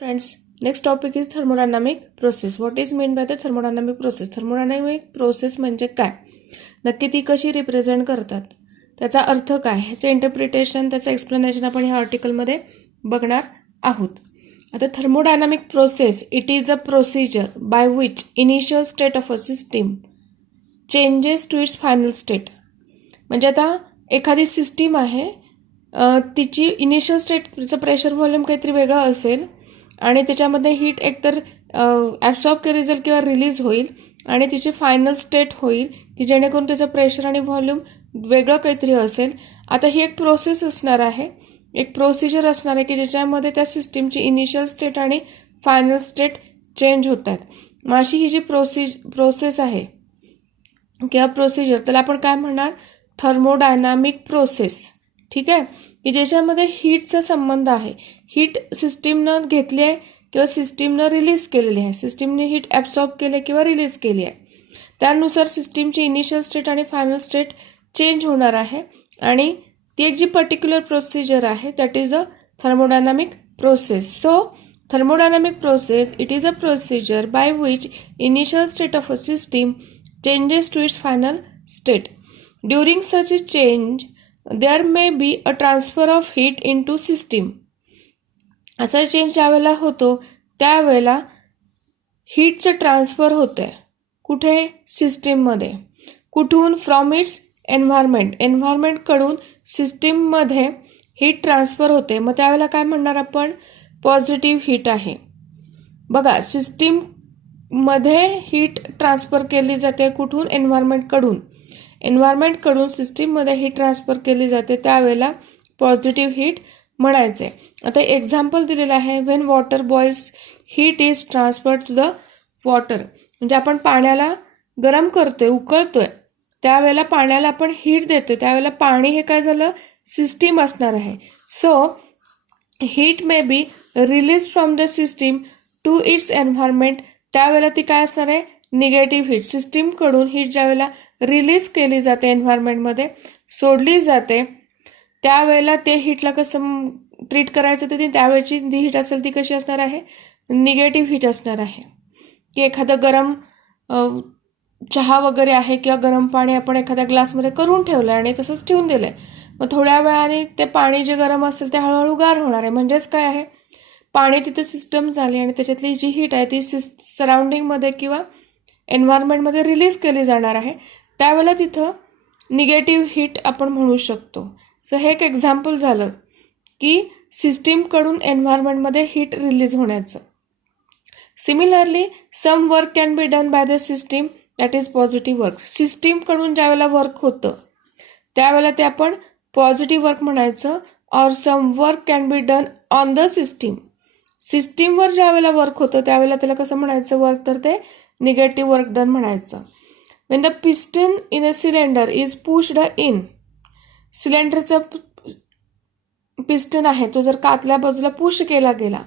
Friends, next topic is thermodynamic process. What is meant by the thermodynamic process? Thermodynamic process म्हणजे काय, नक्की ती कशी रिप्रेझेंट करतात, त्याचा अर्थ काय, ह्याचे इंटरप्रिटेशन, त्याचं एक्सप्लेनेशन आपण ह्या आर्टिकलमध्ये बघणार आहोत. आता thermodynamic process, it is a procedure by which initial state of a system changes to its final state. म्हणजे आता एखादी सिस्टीम आहे, तिची इनिशियल स्टेटचं प्रेशर व्हॉल्यूम काहीतरी वेगळं असेल आणि त्याच्यामध्ये हीट एकतर ॲब्सॉर्ब केली जाईल किंवा रिलीज होईल आणि तिची फायनल स्टेट होईल की जेणेकरून त्याचं प्रेशर आणि व्हॉल्यूम वेगळं काहीतरी असेल. आता ही एक प्रोसेस असणार आहे, एक प्रोसिजर असणार आहे की ज्याच्यामध्ये त्या सिस्टीमची इनिशियल स्टेट आणि फायनल स्टेट चेंज होतात. मग अशी ही जी प्रोसेस आहे किंवा प्रोसिजर, त्याला आपण काय म्हणणार, थर्मोडायनामिक प्रोसेस. ठीक आहे, की ज्याच्यामध्ये हीटचा संबंध आहे. हीट सिस्टीमनं घेतली आहे किंवा सिस्टीमनं रिलीज केलेली आहे, सिस्टीमने हीट ॲब्सॉर्ब केले किंवा रिलीज केली आहे, त्यानुसार सिस्टीमची इनिशियल स्टेट आणि फायनल स्टेट चेंज होणार आहे. आणि ती एक जी पर्टिक्युलर प्रोसिजर आहे, that is a thermodynamic process. So thermodynamic process, it is a procedure by which initial state of a system changes to its final state. During such a change, there may be a transfer of heat into system. असा change ज्यावेळेला होतो त्यावेळेला हीटचं transfer होते. कुठे? सिस्टीममध्ये. कुठून? From its environment. एन्व्हायरमेंटकडून सिस्टीममध्ये heat transfer होते. मग त्यावेळेला काय म्हणणार आपण? पॉझिटिव्ह हीट आहे. बघा, सिस्टीममध्ये हीट ट्रान्सफर केली जाते. कुठून? एन्व्हायरमेंटकडून. एन्व्हायरमेंटकडून सिस्टीममध्ये हीट ट्रान्सफर केली जाते, त्यावेळेला पॉझिटिव्ह हीट म्हणायचे. आता एक्झाम्पल दिलेलं आहे, when water boils heat is transferred to the water. म्हणजे आपण पाण्याला गरम करतोय, उकळतोय, त्यावेळेला पाण्याला आपण हीट देतोय, त्यावेळेला पाणी हे काय झालं? सिस्टीम असणार आहे. So heat may be release from the system to its environment. त्यावेळेला ती काय असणार आहे? Negative heat. सिस्टीमकडून हीट ज्यावेळेला रिलीज केली जाते, एन्व्हायरमेंटमध्ये सोडली जाते, त्यावेळेला ते हीटला कसं ट्रीट करायचं, तर त्यावेळेची जी हीट असेल ती कशी असणार आहे? निगेटिव्ह हीट असणार आहे. की एखादं गरम चहा वगैरे आहे किंवा गरम पाणी आपण एखाद्या ग्लासमध्ये करून ठेवलं आणि तसंच ठेवून दिलंय, मग थोड्या वेळाने ते पाणी जे गरम असेल ते हळूहळू गार होणार आहे. म्हणजेच काय आहे? पाणी तिथे सिस्टम झाली आणि त्याच्यातली जी हीट आहे ती सराउंडिंगमध्ये किंवा एन्व्हायरमेंटमध्ये रिलीज केली जाणार आहे, त्यावेळेला तिथं निगेटिव्ह हीट आपण म्हणू शकतो. सो हे एक एक्झाम्पल झालं की सिस्टीमकडून एन्व्हायरमेंटमध्ये हीट रिलीज होण्याचं. Similarly some work can be done by the system, that is positive work. सिस्टीमकडून ज्यावेळेला वर्क होतं त्यावेळेला ते आपण पॉझिटिव्ह वर्क म्हणायचं. Or some work can be done on the system. सिस्टीमवर ज्यावेळेला वर्क होतं त्यावेळेला त्याला कसं म्हणायचं वर्क, तर ते निगेटिव्ह वर्क डन म्हणायचं. When the piston in a cylinder is pushed in. सिलेंडरचा पिस्टन आहे तो जर का आतल्या बाजूला पुश केला गेला,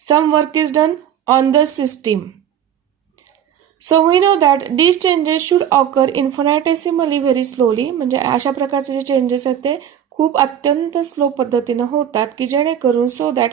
some work is done on the system. So we know that these changes should occur infinitesimally very slowly. म्हणजे अशा प्रकारचे जे चेंजेस आहेत ते खूप अत्यंत स्लो पद्धतीनं होतात, की जेणेकरून so that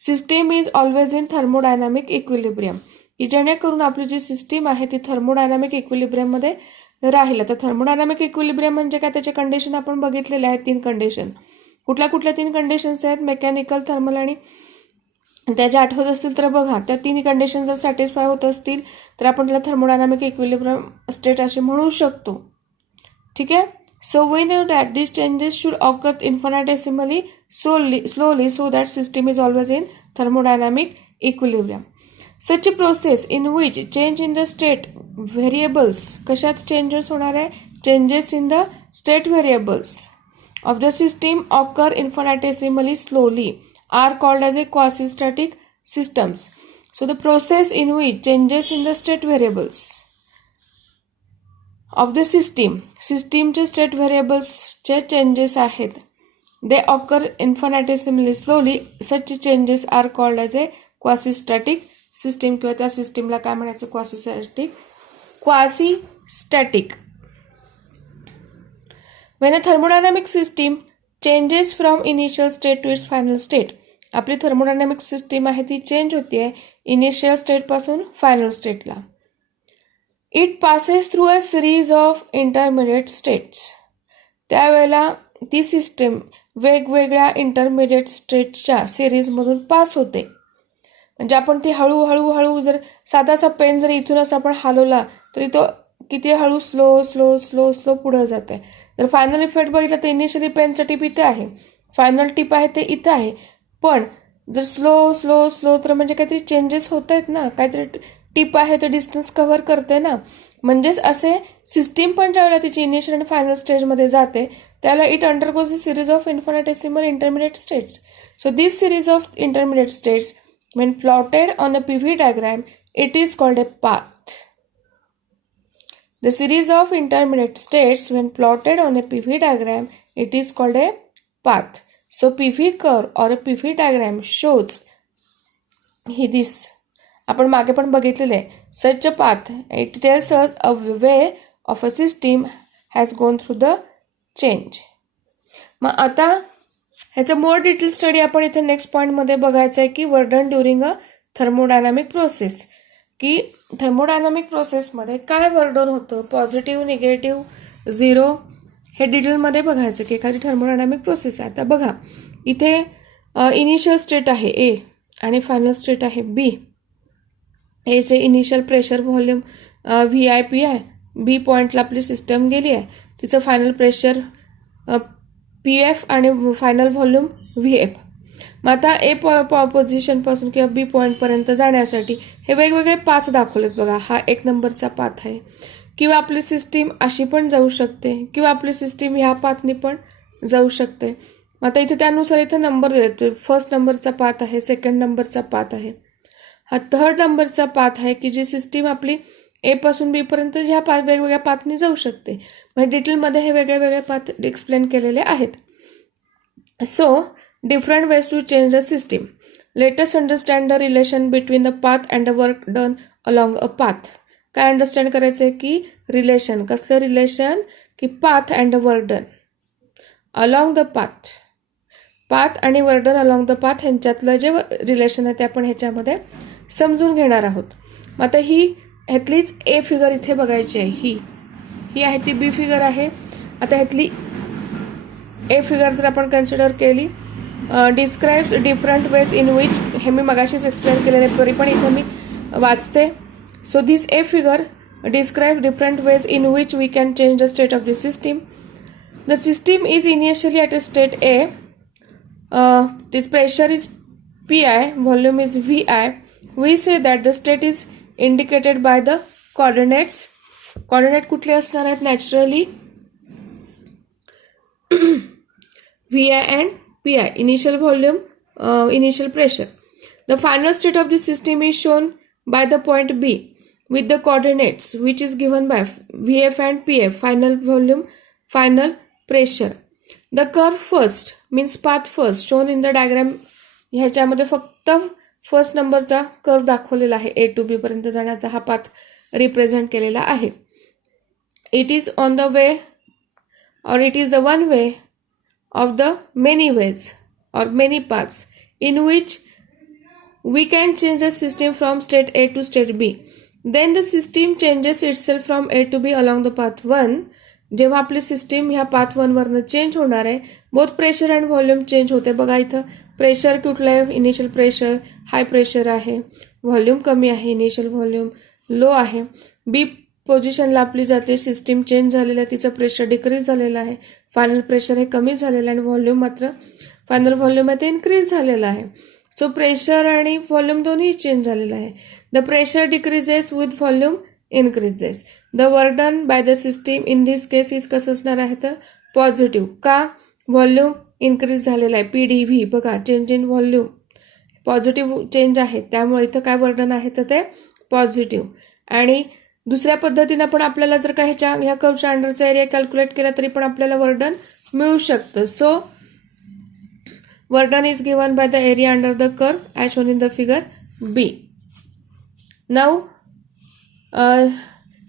system is always in thermodynamic equilibrium. की जेणेकरून आपली जी सिस्टीम आहे ती थर्मोडायनामिक इक्विलिब्रियममध्ये राहील. आता थर्मोडायनामिक इक्विलिब्रियम म्हणजे काय, त्याचे कंडिशन आपण बघितलेले आहेत. 3 कंडिशन. कुठल्या 3 कंडिशन्स आहेत? मेकॅनिकल, थर्मल आणि त्याच्या आठवत असतील तर बघा, त्या 3 कंडिशन जर सॅटिस्फाय होत असतील तर आपण त्याला थर्मोडायनामिक इक्विलिब्रियम स्टेट असे म्हणू शकतो. ठीक आहे. So we know that these changes should occur infinitesimally slowly so that system is always in thermodynamic equilibrium. Such a process in which change in the state variables, कशात changes होणार आहे? Changes in the state variables of the system occur infinitesimally slowly are called as a quasi-static systems. So the process in which changes in the state variables of the systemचे state variables चे changes आहेत, they occur infinitesimally slowly. Such changes are called as a quasi-static system. किंवा त्या सिस्टीमला काय म्हणायचं? quasi-static. When a thermodynamic system changes from initial state to its final state, आपली thermodynamic system आहे ती चेंज होते आहे इनिशियल स्टेटपासून फायनल स्टेटला. It passes through a series of intermediate states. त्यावेळेला ती सिस्टीम वेगवेगळ्या इंटरमिडिएट स्टेट्सच्या सिरीजमधून पास होते. म्हणजे आपण ती हळूहळू जर साधासा पेन जर इथून असं आपण हलवला तरी तो किती हळू स्लो स्लो स्लो स्लो पुढे जात आहे. जर फायनल इफेक्ट बघितला तर इनिशियली पेनचं टिप इथे आहे, फायनल टिप आहे ते इथं आहे. पण जर स्लो स्लो स्लो तर म्हणजे काहीतरी चेंजेस होत आहेत ना, काहीतरी टिप आहे ते डिस्टन्स कव्हर करते ना. म्हणजेच असे सिस्टीम पण ज्यावेळेला तिची इनिशियल आणि फायनल स्टेजमध्ये जाते त्याला it undergoes a series of infinitesimal intermediate states. So this series of intermediate states when plotted on a PV diagram, it is called a path. The series of intermediate states when plotted on a PV diagram, it is called a path. So PV curve or a PV diagram shows this. आपण मागे पण बघितलेले such a path. It tells us a way of a system has gone through the change. मग आता ह्याचं more detail study आपण इथे next पॉईंटमध्ये बघायचं आहे की वर्डन ड्युरिंग अ थर्मोडायनामिक प्रोसेस. की थर्मोडायनामिक प्रोसेसमध्ये काय वर्डन होतं, पॉझिटिव्ह, निगेटिव्ह, झिरो, हे डिटेलमध्ये बघायचं की एखादी थर्मोडायनामिक प्रोसेस आहे. आता बघा इथे इनिशियल स्टेट आहे ए आणि फायनल स्टेट आहे बी. एचे इनिशियल प्रेशर व्हॉल्यूम VIP आहे, बी पॉईंटला आपली सिस्टम गेली आहे, तिचं फायनल प्रेशर PF आणि फायनल व्हॉल्यूम VF. मग आता ए पोझिशनपासून किंवा बी पॉईंटपर्यंत जाण्यासाठी हे वेगवेगळे पाथ दाखवलेत बघा. हा 1 नंबरचा पाथ आहे, किंवा आपली सिस्टीम अशी पण जाऊ शकते किंवा आपली सिस्टीम ह्या पाथनी पण जाऊ शकते. मग आता इथे त्यानुसार इथे नंबर देतो. फर्स्ट नंबरचा पाथ आहे, सेकंड नंबरचा पाथ आहे, हा थर्ड नंबरचा पाथ आहे की जी सिस्टीम आपली ए पासून बी पर्यंत ह्या वेगवेगळ्या पाथनी जाऊ शकते. म्हणजे डिटेलमध्ये हे वेगळे वेगळे पाथ एक्सप्लेन केलेले आहेत. So different ways to change the system. Let us understand the relation between the path and the work done along a path. काय अंडरस्टँड करायचं आहे की रिलेशन, कसलं रिलेशन की path and the work done along the path. Path आणि work done along the path ह्यांच्यातलं जे relation आहे ते आपण ह्याच्यामध्ये समजून घेणार आहोत. मग आता ही ह्यातलीच ए फिगर इथे बघायची आहे, ही आहे ती बी फिगर आहे. आता ह्यातली ए फिगर जर आपण कन्सिडर केली, describes different ways in which, हे मी मगाशीच एक्सप्लेन केलेले तरी पण इथे मी वाचते. So this a figure describe different ways in which we can change the state of the system. The system is initially at a state A. This pressure is PI, volume is VI. We say that the state is indicated by the coordinates. Coordinate कुठले असणार आहेत naturally VI and PI. Initial volume, initial pressure. The final state of the system is shown by the point B with the coordinates which is given by VF and PF. Final volume, final pressure. The curve first means path first shown in the diagram. ह्याच्यामध्ये फक्त first नंबरचा curve दाखवलेला आहे, A to B पर्यंत जाण्याचा हा path represent केलेला आहे. It is on the way or it is the one way of the many ways or many paths in which we can change the system from state A to state B. Then the system changes itself from A to B along the path 1. जेव्हा आपली system ह्या path 1 वरनं change होणार आहे, both pressure and volume change होते. बघा इथं pressure कुठलं आहे, इनिशियल प्रेशर हाय प्रेशर आहे, व्हॉल्यूम कमी आहे, इनिशियल व्हॉल्यूम लो आहे. बी पोझिशनला आपली जाते, सिस्टीम चेंज झालेलं आहे, तिचं प्रेशर डिक्रीज झालेलं आहे, फायनल प्रेशर हे कमी झालेलं आहे आणि व्हॉल्यूम मात्र फायनल व्हॉल्यूम आहे ते इन्क्रीज झालेलं आहे. सो प्रेशर आणि व्हॉल्यूम दोन्ही चेंज झालेलं आहे. The pressure decreases with volume increases. The work done by the system in this case is कसं असणार आहे तर पॉझिटिव्ह. का? व्हॉल्यूम इन्क्रीज झालेला आहे, PdV. बघा change in volume positive change आहे, त्यामुळे इथं काय वर्डन आहे तर ते पॉझिटिव्ह. आणि दुसऱ्या पद्धतीनं पण आपल्याला जर का ह्या कर्वच्या अंडरचा एरिया कॅल्क्युलेट केला तरी पण आपल्याला वर्डन मिळू शकतं. सो work done is given by the area under the curve as shown in the figure B. Now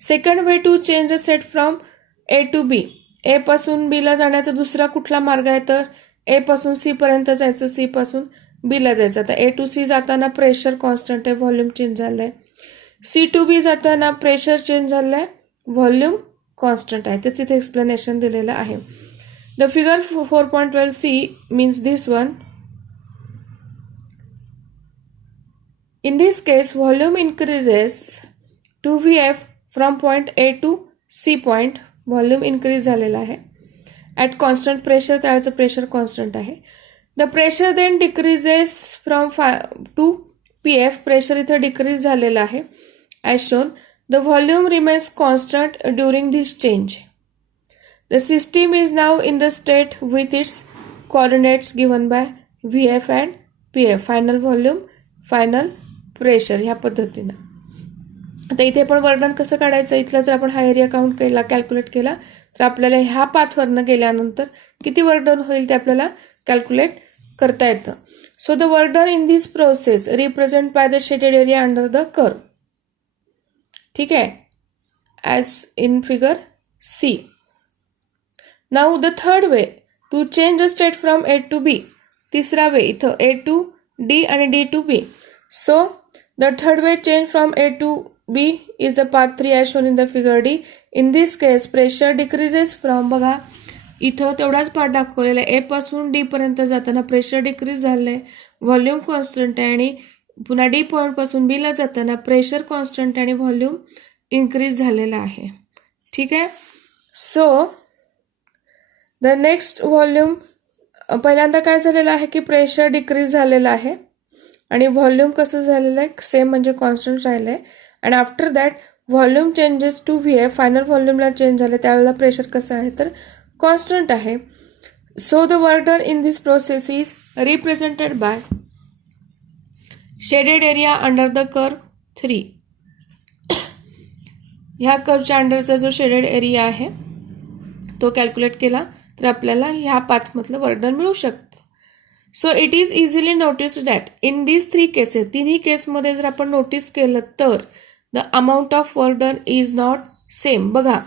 second way to change the set from A to B. A पासून बीला जाण्याचा दुसरा कुठला मार्ग आहे तर ए पासून सी पर्यंत जायचं, सी पासून बीला जायचं. आता A to C जाताना प्रेशर कॉन्स्टंट आहे, व्हॉल्यूम चेंज झालंय. C to B जाताना प्रेशर चेंज झालंय, व्हॉल्यूम कॉन्स्टंट आहे. त्याच इथे एक्सप्लेनेशन दिलेलं आहे. The figure 4.12C means this one. In this case, volume increases to VF from point A to C point. Volume increase झालेला आहे ॲट कॉन्स्टंट प्रेशर, त्यावेळेचं प्रेशर कॉन्स्टंट आहे. The pressure then decreases from to PF. Pressure इथं decrease झालेलं आहे as shown. The volume remains constant during this change. The system is now in the state with its coordinates given by VF and PF. Final volume, final pressure, ह्या पद्धतीनं. आता इथे पण वर्णन कसं काढायचं, इथला जर आपण हा एरिया काउंट केला, कॅल्क्युलेट केला, तर आपल्याला ह्या पाथवरनं गेल्यानंतर किती वर्क डन होईल ते आपल्याला कॅल्क्युलेट करता येतं. So the work done in this process represent by the shaded area under the curve. ठीक आहे, as in figure C. Now the third way to change the state from A to B. तिसरा वे इथं A to D आणि D to B. So the third way change from A to B is the path 3 as shown in the figure D. In this case, pressure decreases from, बघा इथं तेवढाच part दाखवलेला आहे. A पासून D पर्यंत जाताना pressure decrease झालंय, volume constant आहे, आणि पुन्हा D पॉईंट पासून B ला जाताना प्रेशर कॉन्स्टंट आणि व्हॉल्यूम इन्क्रीज झालेला आहे. ठीक आहे. सो द नेक्स्ट व्हॉल्यूम, पहिल्यांदा काय झालेलं आहे की प्रेशर डिक्रीज झालेलं आहे आणि व्हॉल्यूम कसं झालेलं आहे, सेम म्हणजे कॉन्स्टंट राहिलं आहे. आणि after that volume changes to VF. Final व्हॉल्यूमला चेंज झाले, त्यावेळेला प्रेशर कसं आहे तर कॉन्स्टंट आहे. So the work done in this process is represented by shaded area under the curve 3. ह्या कर्वच्या अंडरचा जो शेडेड एरिया आहे तो कॅल्क्युलेट केला तर आपल्याला ह्या पाथमधलं वर्क डन मिळू शकतं. So it is easily noticed that in these 3 cases, तिन्ही केसमध्ये जर आपण नोटीस केलं तर the amount of work done is not same. बघा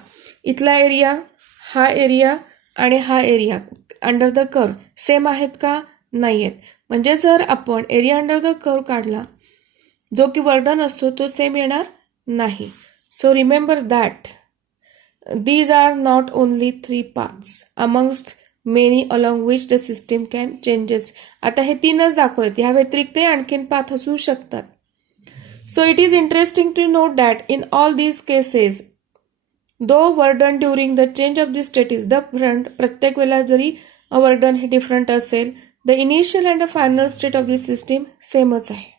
इथला एरिया, हा एरिया आणि हा area under the curve same आहेत का, नाही आहेत. म्हणजे जर आपण एरिया अंडर द कर्व काढला जो की वर्क डन असतो तो सेम येणार नाही. So remember that these are not only 3 paths amongst many along which the system can changes. आता हे 3च दाखवलेत, ह्या व्यतिरिक्त आणखीन पाथ असू शकतात. So it is interesting to note that in all these cases, though work done during the change of the state is different, प्रत्येक वेळेला जरी वर्क डन हे डिफरंट असेल, the initial and the final state of the system सेमच आहे.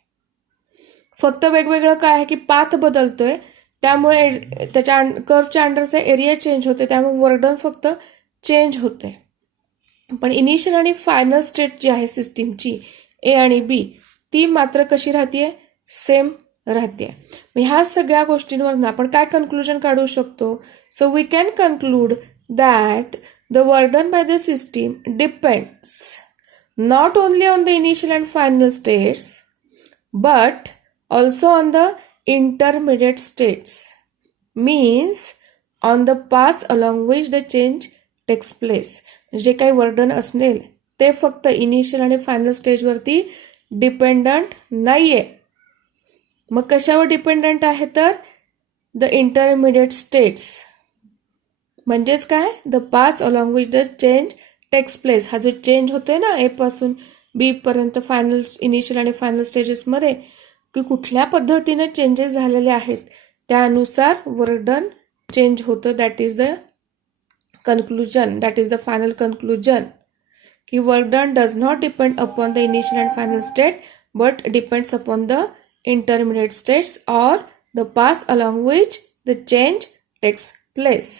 फक्त वेगवेगळं काय आहे की पाथ बदलतोय, त्यामुळे त्याच्या कर्वच्या अंडरचा एरिया चेंज होते, त्यामुळे वर्क डन फक्त चेंज होते. पण इनिशियल आणि फायनल स्टेट जी आहे सिस्टीमची A आणि B, ती मात्र कशी राहते, सेम राहते. ह्या सगळ्या गोष्टींवरून आपण काय कन्क्लुजन काढू शकतो. So we can conclude that the work done by the system depends not only on the initial and final states but also on the intermediate states, means on the paths along which the change takes place. जे काही work done असतील ते फक्त initial आणि final स्टेजवरती dependent नाहीये. मग कशावर डिपेंडंट आहे तर द इंटरमिडिएट स्टेट्स, म्हणजेच काय, the paths along which the change takes place. हा जो चेंज होतोय ना A पासून B पर्यंत फायनल, इनिशियल आणि फायनल स्टेजेसमध्ये, की कुठल्या पद्धतीने चेंजेस झालेले आहेत त्यानुसार वर्क डन चेंज होतं. That is the conclusion, that is the final conclusion, की work done does not depend upon the initial and final state but depends upon the intermediate states और the paths along which the change takes place.